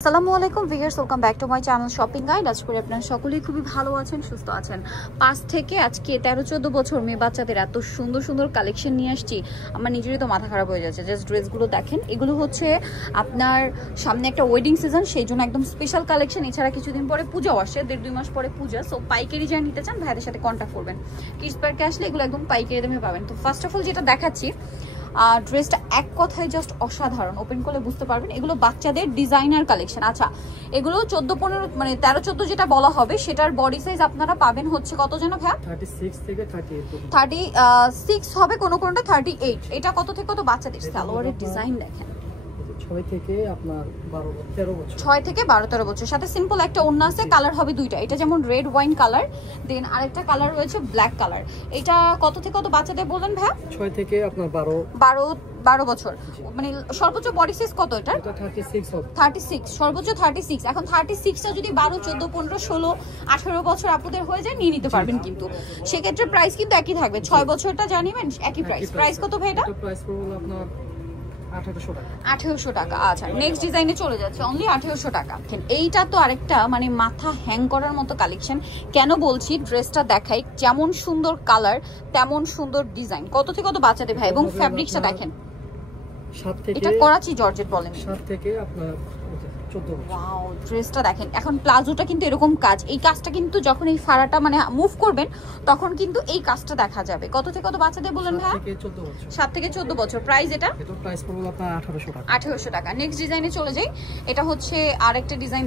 আসসালামু আলাইকুম viewers, welcome back to my channel shopping guide. আজ করে আপনারা সকলেই খুবই ভালো আছেন, সুস্থ আছেন। 5 থেকে আজকে 13-14 বছর মেয়ে বাচ্চাদের এত সুন্দর সুন্দর কালেকশন নিয়ে আসছি, আমার নিজেরই তো মাথা খারাপ হয়ে যাচ্ছে। জাস্ট ড্রেসগুলো দেখেন, এগুলো হচ্ছে আপনার সামনে একটা ওয়েডিং সিজন, সেই জন্য একদম স্পেশাল কালেকশন। এছাড়া কিছুদিন পরে পূজাও আসে, 1.5-2 মাস পরে পূজা। সো পাইকারি যারা নিতে চান ভাইদের সাথে কন্ট্যাক্ট করবেন। কিডস পার্কে আসলে এগুলো একদম পাইকারি দামে পাবেন। তো ফার্স্ট অফ অল যেটা দেখাচ্ছি, ড্রেসটা এক কথায় জাস্ট অসাধারণ, ওপেন করলে বুঝতে পারবেন। এগুলো বাচ্চাদের ডিজাইনার কালেকশন। আচ্ছা, এগুলো 14-15 মানে 13-14 যেটা বলা হবে, সেটার বডি সাইজ আপনারা পাবেন হচ্ছে কত যেন ভাই? 36 থেকে 38। 36 হবে, কোন কোনটা 38। এটা কত থেকে কত বাচ্চাদের? সালোয়ারের ডিজাইন দেখেন, 6 থেকে আপনার 12-13 বছর। 6 থেকে 12-13 বছর। সাথে সিম্পল একটা ওড়না আছে, কালার হবে দুইটা। এটা যেমন রেড ওয়াইন কালার, দেন আরেকটা কালার রয়েছে ব্ল্যাক কালার। এটা কত থেকে কত বাচ্চাদের বলেন ভাই? 6 থেকে আপনার 12 বছর। মানে সর্বোচ্চ বডি সাইজ কত এটা? 36 হবে। 36, সর্বোচ্চ 36। এখন 36টা যদি 12, 14, 15, 16, 18 বছর আপুদের হয়ে যায়, নিয়ে নিতে পারবেন। কিন্তু সেক্ষেত্রে প্রাইস কিন্তু একই থাকবে। 6 বছরটা জানিবেন একই প্রাইস। প্রাইস কত ভাই এটা? প্রাইস পড়বে আপনার 1800 টাকা। 1800 টাকা। আচ্ছা, নেক্সট ডিজাইনে চলে যাচ্ছে, অনলি 1800 টাকা। এইটা তো আরেকটা মানে মাথা হ্যাং করার মতো কালেকশন। কেন বলছি, ড্রেসটা দেখাই, যেমন সুন্দর কালার তেমন সুন্দর ডিজাইন। কত থেকে কত বাচ্চাদের ভাই? এবং ফ্যাব্রিক্সটা দেখেন, 7 থেকে এটা করাচি জর্জেট বলেন। 7 থেকে আপনার 14 বছর। ওয়াও, ড্রেসটা দেখেন। এখন প্লাজোটা কিন্তু এরকম কাজ, এই কাজটা কিন্তু যখন এই ফাড়াটা মানে মুভ করবেন তখন কিন্তু এই কাজটা দেখা যাবে। কত থেকে কত বাচ্চাদের বলেন ভাই? 7 থেকে 14 বছর। 7 থেকে 14 বছর। প্রাইস এটা? এটা প্রাইস পড়বে আপনার 1800 টাকা। 1800 টাকা। নেক্সট ডিজাইনে চলে যাই। এটা হচ্ছে আরেকটা ডিজাইন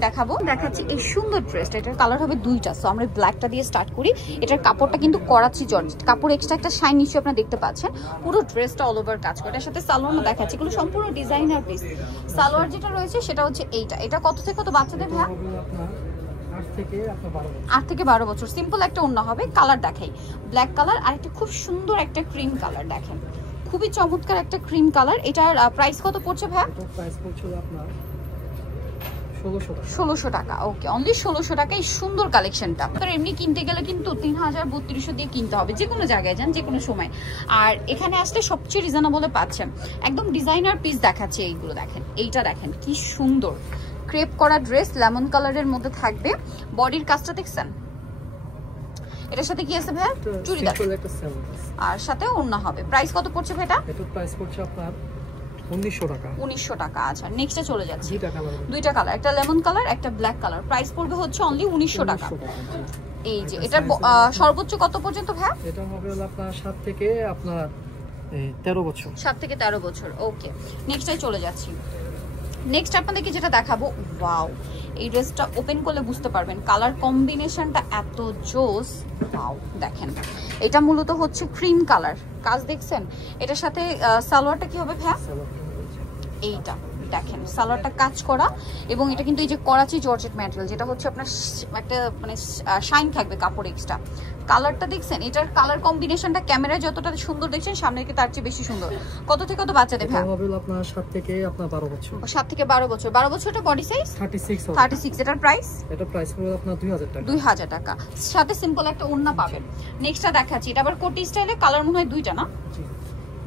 দেখাচ্ছি। এই সুন্দর ড্রেসটা, এটার কালার হবে দুইটা। সো আমরা ব্ল্যাকটা দিয়ে স্টার্ট করি। এটার কাপড়টা কিন্তু করাচি জর্জেট কাপড়, এক্সট্রা একটা শাইন নিশ্চয়ই আপনারা দেখতে পাচ্ছেন। পুরো ড্রেসটা অল ওভার কাজ করে। এটার সাথে সালোয়ারও দেখাচ্ছি, এগুলো সম্পূর্ণ ডিজাইনার পিস। সালোয়ার যেটা রয়েছে সেটা হচ্ছে এইটা। এটা কত থেকে কত বাচ্চাদের ভাই? আপনার 8 থেকে আপনার 12 বছর। 8 থেকে 12 বছর। সিম্পল একটা ওড়না হবে, কালার দেখাই ব্ল্যাক কালার, আর একটা খুব সুন্দর একটা ক্রিম কালার দেখেন, খুবই চমৎকার একটা ক্রিম কালার। এটার প্রাইস কত পড়ছে ভাই? এটা প্রাইস পড়ছে আপনার 1600 টাকা। 1600 টাকা। ওকে, অনলি 1600 টাকা এই সুন্দর কালেকশনটা। তো এমনি কিনতে গেলে কিন্তু 3000-3200 দিয়ে কিনতে হবে, যে কোনো জায়গায় যান, যে কোনো সময়। আর এখানে আসলে সবচেয়ে রিজনেবলে পাচ্ছেন। একদম ডিজাইনার পিস দেখাচ্ছে এইগুলো। দেখেন এইটা, দেখেন কি সুন্দর ক্রেপ করা ড্রেস, লেমন কালারের মধ্যে থাকবে। বডির কাজটা দেখছেন? এটার সাথে কি আছে ভাই? চুড়িদার আর সাথে ওড়না হবে। প্রাইস কত পড়ছে ভাই এটা? এটা প্রাইস পড়ছে আপনার 1900 টাকা। 1900 টাকা। আচ্ছা, নেক্সটে চলে যাচ্ছি। দুইটা কালার, একটা লেমন কালার, একটা ব্ল্যাক কালার। প্রাইস পড়বে হচ্ছে অনলি 1900 টাকা। এই যে এটা সর্বোচ্চ কত পর্যন্ত ভাই? এটা হবে আপনার 7 থেকে আপনার 13 বছর। 7 থেকে 13 বছর। ওকে, নেক্সটে চলে যাচ্ছি। নেক্সট আপনাদেরকে যেটা দেখাবো, ওয়াও, এই ড্রেসটা ওপেন করলে বুঝতে পারবেন কালার কম্বিনেশনটা এত জোস। ওয়াও, দেখেন এটা মূলত হচ্ছে ক্রিম কালার, কাজ দেখছেন? এটার সাথে সালোয়ারটা কি হবে ভাই? এইটা দেখেন, সালোয়ারটা কাজ করা, এবং এটা কিন্তু এই যে করাচি জর্জেট ম্যাটেরিয়াল, যেটা হচ্ছে আপনার একটা মানে শাইন থাকবে কাপড় এক্সট্রা। কালারটা দেখছেন? এটার কালার কম্বিনেশনটা ক্যামেরায় যতটা সুন্দর দেখছেন, সামনে কি তার চেয়ে বেশি সুন্দর। কত থেকে কত বাচ্চাদের ভাই? হবে আপনার 7 থেকে আপনার 12 বছর। 7 থেকে 12 বছর। 12 বছরটা বডি সাইজ 36 হবে। 36। এটার প্রাইস? এটা প্রাইস হবে আপনার 2000 টাকা। 2000 টাকা। সাথে সিম্পল একটা ওড়না পাবেন। নেক্সটটা দেখাচ্ছি, এটা আবার কোটি স্টাইলে, কালার মনে হয় দুইটা না? জি।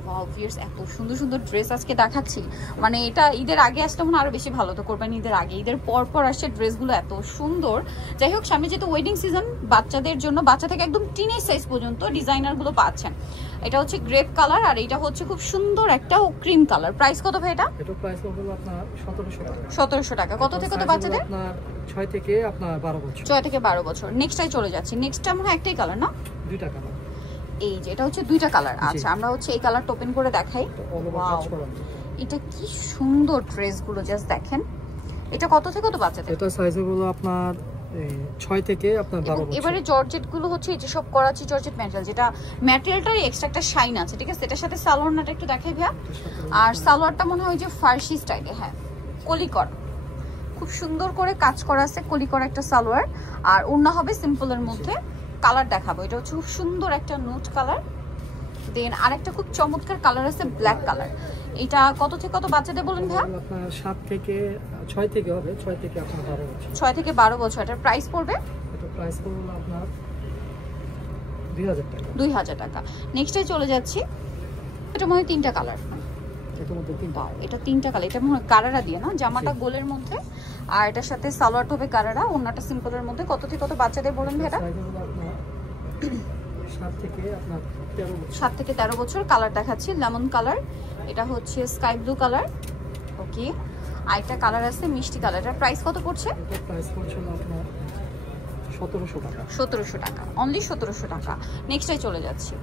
ওয়াও ভিউয়ার্স, এত সুন্দর সুন্দর ড্রেস আজকে দেখাচ্ছি। মানে এটা ঈদের আগে আসলে মনে আরো বেশি ভালো। তো করবেন ঈদের আগে, ঈদের পর পর আসছে ড্রেসগুলো এত সুন্দর। যাই হোক, সামনে যেহেতু ওয়েডিং সিজন, বাচ্চাদের জন্য, বাচ্চা থেকে একদম টিনেজ সাইজ পর্যন্ত ডিজাইনার গুলো পাচ্ছেন। এটা হচ্ছে গ্রেপ কালার, আর এটা হচ্ছে খুব সুন্দর একটা ক্রিম কালার। প্রাইস কত ভাই এটা? এটা প্রাইস হবে আপনার 1700 টাকা। 1700 টাকা। কত থেকে কত বাচ্চাদের? আপনার 6 থেকে আপনার 12 বছর। 6 থেকে 12 বছর। নেক্সটটাই চলে যাচ্ছি। নেক্সটটা মনে হয় একটাই কালার না? দুইটা কালার। এই যে এটা হচ্ছে দুইটা কালার। আচ্ছা, আমরা হচ্ছে এই কালারটা ওপেন করে দেখাই। ওয়াও, এটা কি সুন্দর ড্রেসগুলো, জাস্ট দেখেন। এটা কত থেকে কত বাচ্চাদের? এটা সাইজ হলো আপনার 6 থেকে আপনার 12 বছর। এবারে জর্জেট গুলো হচ্ছে এই যে সব করাচি জর্জেট ম্যাটেরিয়াল, যেটা ম্যাটেরিয়ালটার এক্সট্রা একটা শাইন আছে, ঠিক আছে? এটার সাথে সালোয়ারটা একটু দেখাই ভাইয়া। আর সালোয়ারটা মনে হয় যে ফার্সি স্টাইলে, হ্যাঁ, কলিকর, খুব সুন্দর করে কাজ করা আছে, কলিকর একটা সালোয়ার। আর ওড়না হবে সিম্পলের মধ্যে। কালার দেখাবো, এটা হচ্ছে খুব সুন্দর একটা নোট কালার। দেন আরেকটা খুব চমৎকার কালার আছে ব্ল্যাক কালার। এটা কত থেকে কত বাচ্চাদের বলেন ভাই? আপনার 7 থেকে 6 থেকে হবে, 6 থেকে আপনার 12 বছর। 6 থেকে 12 বছর। এটার প্রাইস পড়বে? এটা প্রাইস পড়বে আপনার 2000 টাকা। 2000 টাকা। নেক্সটে চলে যাচ্ছি। এটা মনে হয় 3টা কালার। এটার মধ্যে 3টা। এটা 3টা কালার। এটা মনে হয় গারারা দিয়ে না, জামাটা গোলের মধ্যে, আর এটার সাথে সালোয়ার হবে গারারা, ওন্নাটা সিম্পলের মধ্যে। কত থেকে কত বাচ্চাদের বলেন ভাইরা? 7 থেকে 13 বছর। কালার দেখাচ্ছি লেমন কালার, এটা হচ্ছে স্কাই ব্লু কালার, ওকে। আরেকটা কালার আছে মিষ্টি কালার। এটার প্রাইস কত পড়ছে? এটা প্রাইস পড়ছে আপনার 1700 টাকা। 1700 টাকা, অনলি 1700 টাকা। নেক্সটে চলে যাচ্ছি।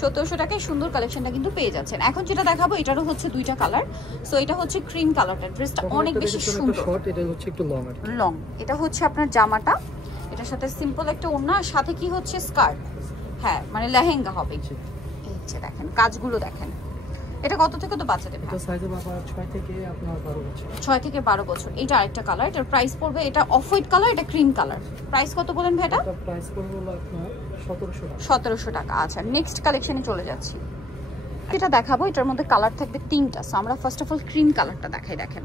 1700 টাকায় সুন্দর কালেকশনটা কিন্তু পেয়ে যাচ্ছেন। এখন যেটা দেখাবো এটারও হচ্ছে দুইটা কালার। সো এটা হচ্ছে ক্রিম কালারটা, ড্রেসটা অনেক বেশি সুন্দর। শর্ট, এটা হচ্ছে একটু লং আর লং। এটা হচ্ছে আপনার জামাটা, এটার সাথে সিম্পল একটা ওড়না, আর সাথে কি হচ্ছে স্কার্ট, হ্যাঁ মানে লেহেঙ্গা হবে। এই যে দেখেন কাজগুলো দেখেন। এটা কত থেকে তো বাচ্চাদের? এটা সাইজে বাবা 6 থেকে আপনার 12 বছর। 6 থেকে 12 বছর। এটা আরেকটা কালার, এটার প্রাইস পড়বে, এটা অফ হোয়াইট কালার, এটা ক্রিম কালার। প্রাইস কত বলেন ভাই? এটা প্রাইস পড়বে হলো আপনার 1700 টাকা। 1700 টাকা। আচ্ছা নেক্সট কালেকশনে চলে যাচ্ছি। এটা দেখাবো, এটার মধ্যে কালার থাকবে 3টা। সো আমরা ফার্স্ট অফ অল ক্রিম কালারটা দেখাই। দেখেন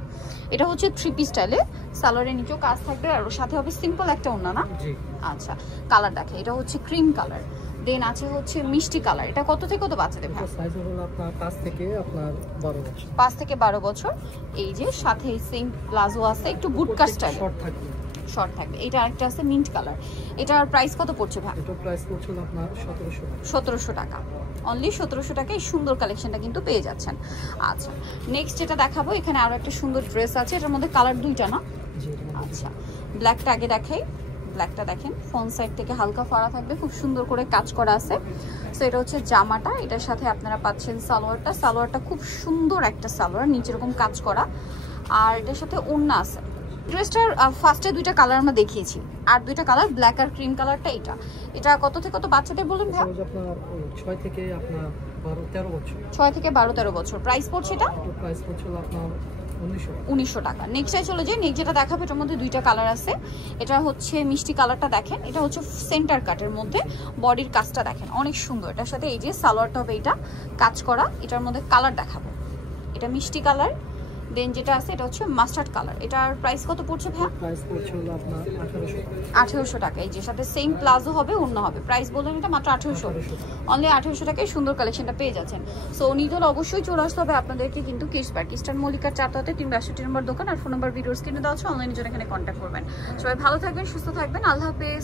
এটা হচ্ছে 3 পিস স্টাইলে, সালোয়ারের নিচেও কাজ থাকবে আর ওর সাথে হবে সিম্পল একটা ওড়না না? জি। আচ্ছা কালার দেখে, এটা হচ্ছে ক্রিম কালার, দেন আছে হচ্ছে মিষ্টি কালার। এটা কত থেকে কত বাচ্চাদের ভাই? সাইজ হলো আপনার 5 থেকে আপনার 12 বছর। 5 থেকে 12 বছর। এই যে সাথে সেম প্লাজো আছে, একটু বুটকা স্টাইল, শর্ট থাকবে। শর্ট থাকবে। এটা আরেকটা আছে মিন্ট কালার। এটার প্রাইস কত পড়ছে ভাই? এটা প্রাইস পড়ছে আপনার 1700 টাকা। 1700 টাকা, অনলি 1700 টাকায় এই সুন্দর কালেকশনটা কিন্তু পেয়ে যাচ্ছেন। আচ্ছা নেক্সট যেটা দেখাবো, এখানে আরো একটা সুন্দর ড্রেস আছে, এটার মধ্যে কালার দুইটা না? জি। আচ্ছা ব্ল্যাকটা আগে দেখাই। ব্ল্যাকটা দেখেন ফ্রন্ট সাইড থেকে হালকা ফাড়া থাকবে, খুব সুন্দর করে কাজ করা আছে। সো এটা হচ্ছে জামাটা, এটার সাথে আপনারা পাচ্ছেন সালোয়ারটা। সালোয়ারটা খুব সুন্দর একটা সালোয়ার, নিচে এরকম কাজ করা, আর এটার সাথে ওড়না আছে। ড্রেসটার ফার্স্টে দুইটা কালার আমরা দেখিয়েছি, আর দুইটা কালার ব্ল্যাক আর ক্রিম কালারটা। এটা কত থেকে কত বাচ্চাদের বলুন ভাই? আপনার 6 থেকে আপনার 12-13 বছর। 6 থেকে 12-13 বছর। প্রাইস পড়ছে এটা? এটা প্রাইস পড়ছে আপনার 1900 টাকা। নেক্সটে চলে যাই। নেক্সট যেটা দেখাবো এটার মধ্যে দুইটা কালার আছে। এটা হচ্ছে মিষ্টি কালারটা দেখেন, এটা হচ্ছে সেন্টার কাটের মধ্যে, বডির কাজটা দেখেন অনেক সুন্দর। এটার সাথে এই যে সালোয়ারটা হবে এটা কাজ করা। এটার মধ্যে কালার দেখাবো, এটা মিষ্টি কালার, দেন যেটা আছে এটা হচ্ছে মাস্টার্ড কালার। এটার প্রাইস কত পড়ছে ভাই? প্রাইস পড়ছে হলো আপনার 1800 টাকা। এই যে সাথে সেম প্লাজো হবে, অন্য হবে। প্রাইস বললেন এটা মাত্র 1800, অনলি 1800 টাকায় সুন্দর কালেকশনটা পেয়ে যাচ্ছেন। সো নিতে হলে অবশ্যই চলে আসতে হবে আপনাদেরকে কিন্তু কিসপার্ক ইস্টার্ন মল্লিকার 4 362 নম্বর দোকান, আর ফোন নাম্বার ভিডিওস কিনে দেওয়া আছে। অনলাইনের জন্য এখানে কন্ট্যাক্ট করবেন। সবাই ভালো থাকবেন, সুস্থ থাকবেন, আল্লাহ হাফেজ।